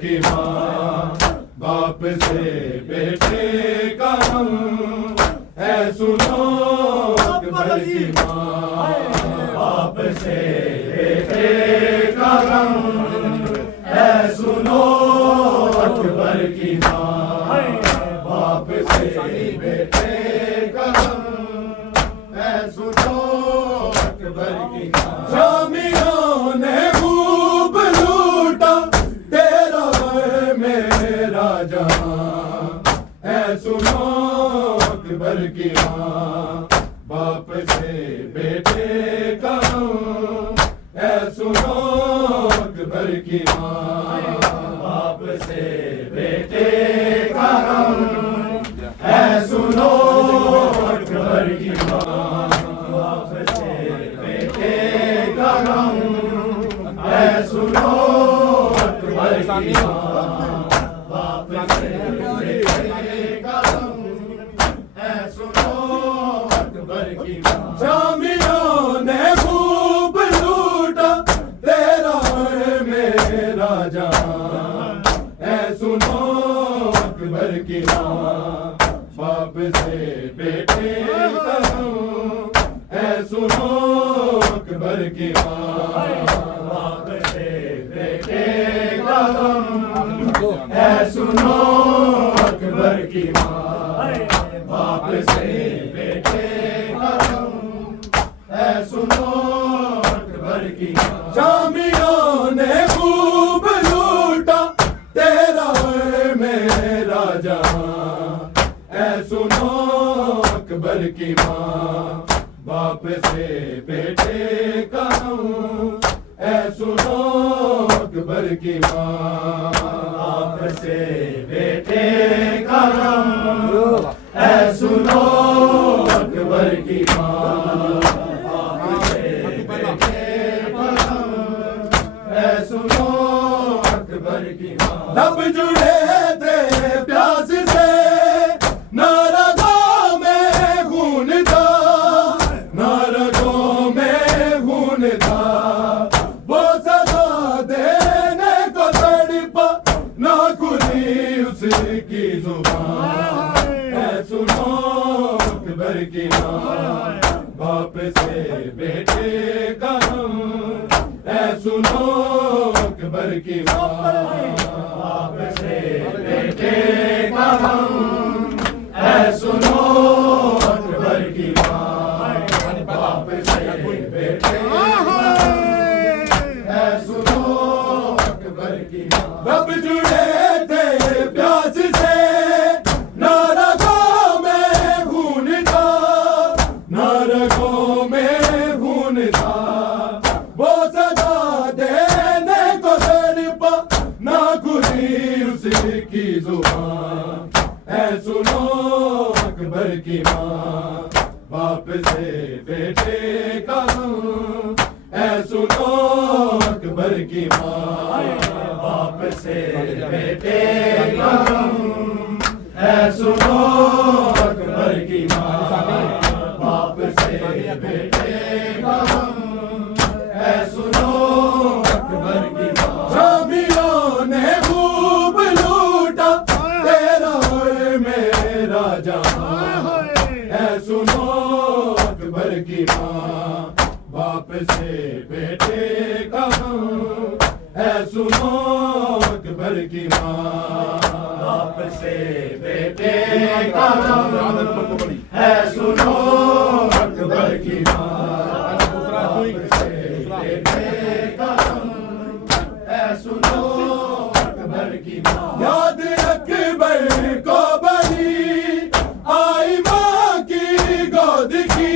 की माँ, बाप से बेटे का हम है सुनो अकबर की माँ, बाप से बेटे का हम है सुनो अकबर की माँ, बाप से बेटे का हम है सुनो अकबर की माँ। जामियों ने खूब लूटा तेरा है मेरा जहां, है सुनो अकबर की माँ, बाप से बेटे का हम है सुनो अकबर की माँ, बाप से बेटे का हम है सुनो अकबर की माँ, बाप से बेटे का हम है सुनो अकबर की माँ, बाप से बेटे का हम है सुनो अकबर की माँ। जामियों ने खूब लूटा तेरा है मेरा जहां, है सुनो अकबर की माँ, बाप से बेटे का हम है सुनो अकबर की माँ, बाप से बेटे का हम है सुनो अकबर की माँ, बाप से बेटे का हम है सुनो अकबर की माँ। जामियों ने खूब लूटा तेरा है मेरा जहां, है सुनो अकबर की माँ, बाप से बेटे का हम है सुनो अकबर की माँ, बाप से बेटे का हम है सुनो अकबर की माँ, बाप से बेटे का हम है सुनो अकबर की माँ। लब जुड़े थे प्यास से ना रगों में खून था, ना रगों में खून था, वो सदा देने को तड़पा ना खुली उसकी जुबान, है सुनो अकबर की माँ, बाप से बेटे का हम है सुनो अकबर की माँ, बाप से बेटे का हम है सुनो अकबर की माँ, बाप से बेटे है सुनो अकबर की माँ। रब जुड़े थे प्यास से ना रगों में खून था, ना रगों में खून था, वो सदा देने को तड़पा ना खुली उसकी जुबान, है सुनो अकबर की माँ, बाप से बेटे का हम है सुनो अकबर की माँ, बाप से बेटे का हम है सुनो अकबर की माँ, बाप से बेटे का हम है सुनो अकबर की माँ। जामियों ने खूब लूटा तेरा है मेरा जहां, है सुनो अकबर की माँ, बाप से बेटे का हम है सुनो अकबर की माँ, बाप से बेटे का हम है सुनो अकबर की माँ, बाप से बेटे का हम है सुनो अकबर की माँ। याद अकबर को बड़ी आई माँ की गोद की,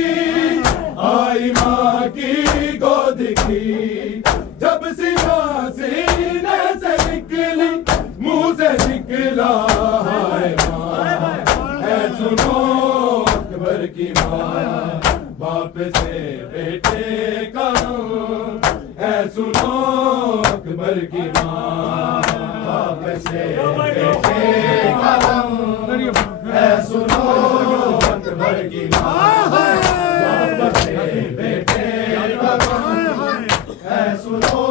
आई माँ की गोद की, जब सीने से निकली मुंह से निकला है माँ, है सुनो अकबर की माँ, बाप से बेटे का हम है सुनो अकबर की माँ, बाप से बेटे का हम है सुनो अकबर की माँ, बाप से बेटे का हम है सुनो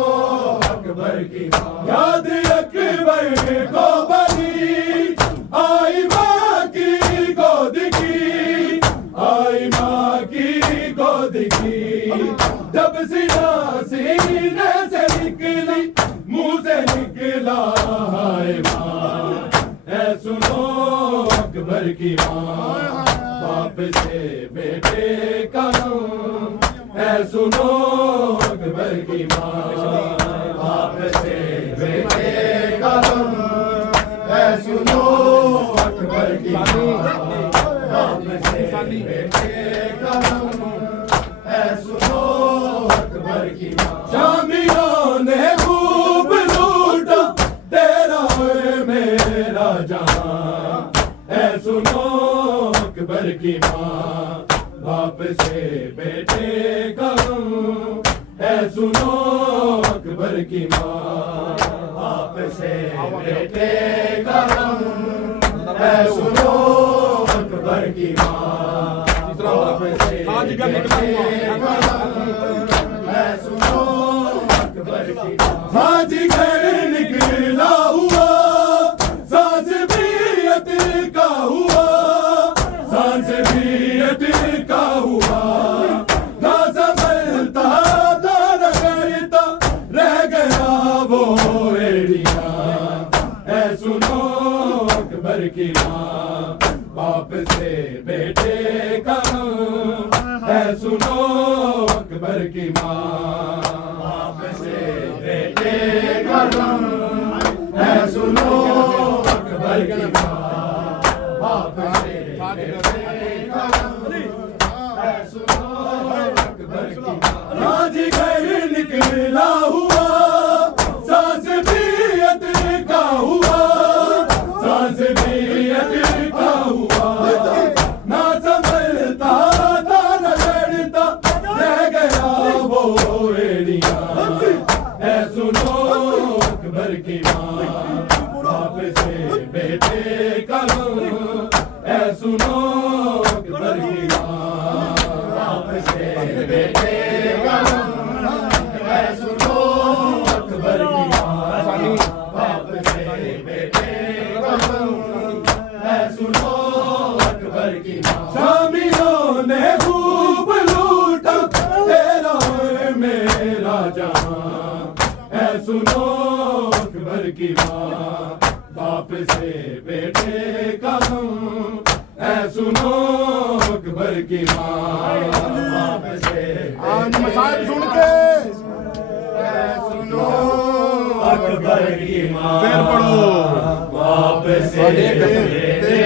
अकबर की माँ। याद अकबर दिखी जब सीने से निकली मुंह से निकला हाय माँ ऐ सुनो अकबर की माँ बाप से बेटे का गम ऐ सुनो अकबर की माँ बाप से बेटे का गम ऐ सुनो अकबर की माँ बाप से बेटे का गम ऐ सुनो अकबर की माँ शामियों ने खूब लूटा तेरा और मेरा जहां ऐ सुनो अकबर की माँ बाप से बेटे का गम ऐ सुनो अकबर की माँ बाप से बेटे का गम ऐ सुनो अकबर की माँ बाप से बेटे का गम ऐ सुनो अकबर की माँ आज घर निकला हुआ सांस भी अतिल का हुआ सांस भी अतिल का हुआ ना संभलता ना रगड़ता रह गया वो एड़िया ऐ सुनो अकबर की माँ बाप से बेटे का ऐ सुनो अकबर की माँ बाप से बेटे का ऐ सुनो अकबर की माँ बाप से बेटे का ऐ सुनो अकबर की माँ आज घर निकला हुआ सांस भी अतिल का हुआ सांस भी अतिल का हुआ ना संभलता ना रगड़ता रह गया वो एड़िया ऐ सुनो अकबर की माँ बाप से बेटे का ऐ सुनो अकबर की माँ बाप से बेटे का ऐ सुनो अकबर की माँ बाप से बेटे का ऐ सुनो अकबर की माँ शामियों ने खूब लूटा तेरा और मेरा जहां ऐ सुनो अकबर की माँ बाप से बेटे का गम ऐ सुनो अकबर की माँ बाप से मसाइब सुन के ऐ सुनो अकबर की माँ फिर पढ़ो बाप से बेटे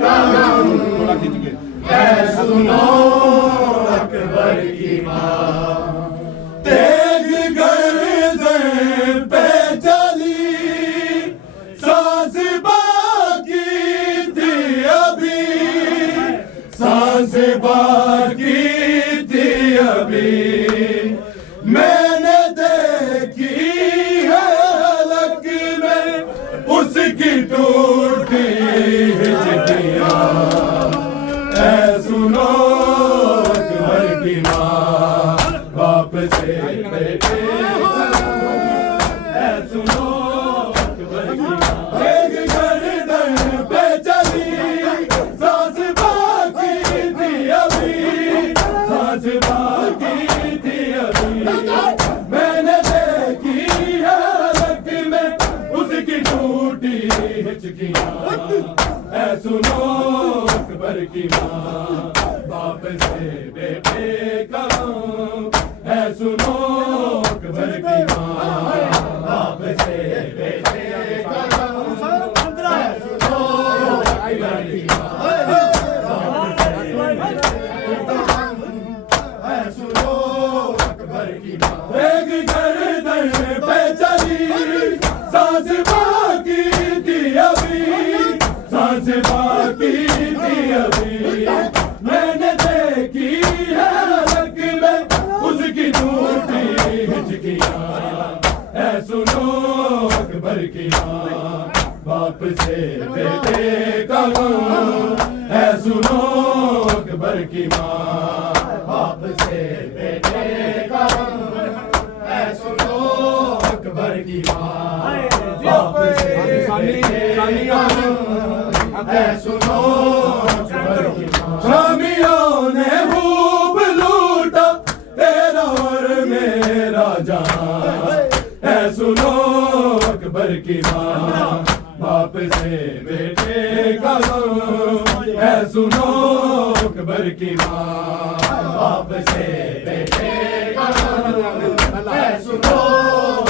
का गम थोड़ा खींच के ऐ सुनो अकबर की माँ तेग गर्दन पे चली सांस बाकी थी अभी सांस बाकी थी अभी मैंने देखी है अलग में उसकी टूटी हिचकियाँ ऐ सुनो अकबर की माँ बाप से बेटे ऐ सुनो अकबर की माँ एक गर्दन पे चली सांस बाकी थी अभी सांस बाकी थी अभी मैंने देखी है अलग में उसकी टूटी हिचकियाँ ऐ सुनो अकबर की माँ बाप से बेटे का ऐ सुनो अकबर की माँ बाप से बेटे का ऐ सुनो अकबर की माँ ऐ सुनो अकबर की माँ एक गर्दन पे चली सांस बाकी थी अभी सांस बाकी थी अभी मैंने देखी है अलग में उसकी टूटी हिचकियाँ ऐ सुनो अकबर की माँ बाप से बेटे का ऐ सुनो अकबर की माँ बाप से बेटे का ऐ सुनो अकबर की माँ बाप से बेटे का ऐ सुनो अकबर की माँ शामियों ने खूब लूटा की माँ, बाप से बेटे का गम है सुनो अकबर की माँ, बाप से बेटे का गम है सुनो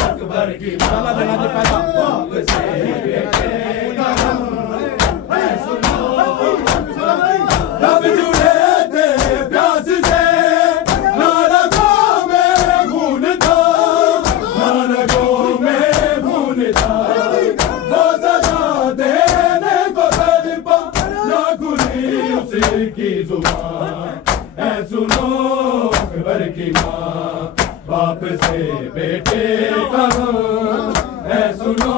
अकबर की माँ, बाप से बेटे का गम है सुनो। तब जुड़े थे प्यास से ना रगों में खून था, ना रगों में खून था, वो सजा देने को तड़पा ना खुली उसकी जुबान है सुनो अकबर की माँ, बाप से बेटे का गम है सुनो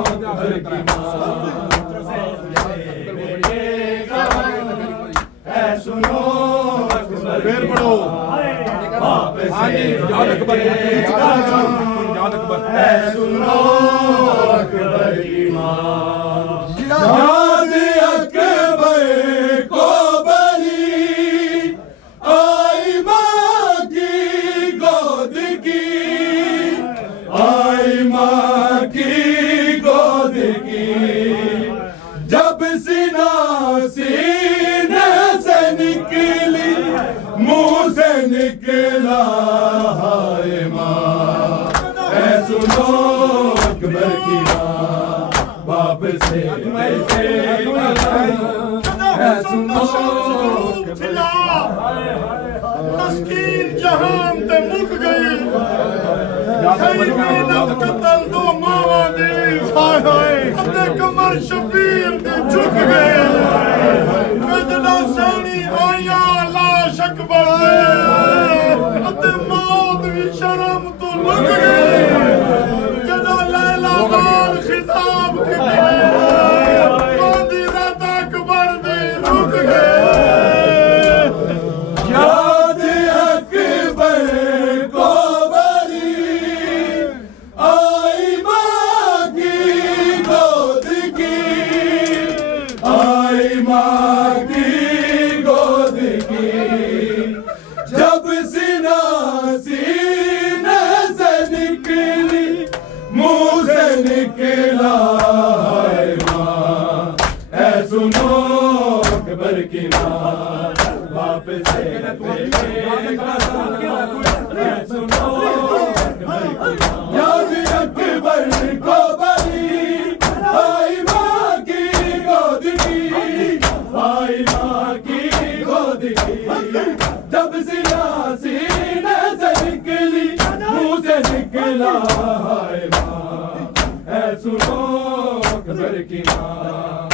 अकबर की माँ, सुनो अकबर फिर पढ़ो बाप से याद अकबर याद अकबर है सुनो अकबर की माँ, याद अकबर को बड़ी आई माँ की गोद की, आई माँ की गोद की, जब सीना सीने से निकली मुंह से निकला हाय माँ, ऐ सुनो अकबर की माँ, बाप से बेटे का गम है सुनो अकबर तस्कीन जहान ते मुक गई, सही मेहनत कतल दो मावा दी, अते कमर शबीर दी झुक गई, कजदा सैनी आया लाश अकबर दे, अते मौत भी शर्म तो लुक गई, जदा लैला बाल खिताब किते, कांदी रात अकबर दी रुक गई। याद अकबर को बड़ी आई माँ की गोद की, आई माँ की गोद की, जब सीना सीने से निकली मुंह से निकला हाय माँ, ऐ सुनो अकबर की माँ, बाप से बेटे का गम है सुनो अकबर की माँ, याद अकबर को बड़ी आई माँ की गोद की, आई माँ की गोद की, जब सीना सीने से निकली मुंह से निकला हाय माँ, ऐ सुनो अकबर की माँ।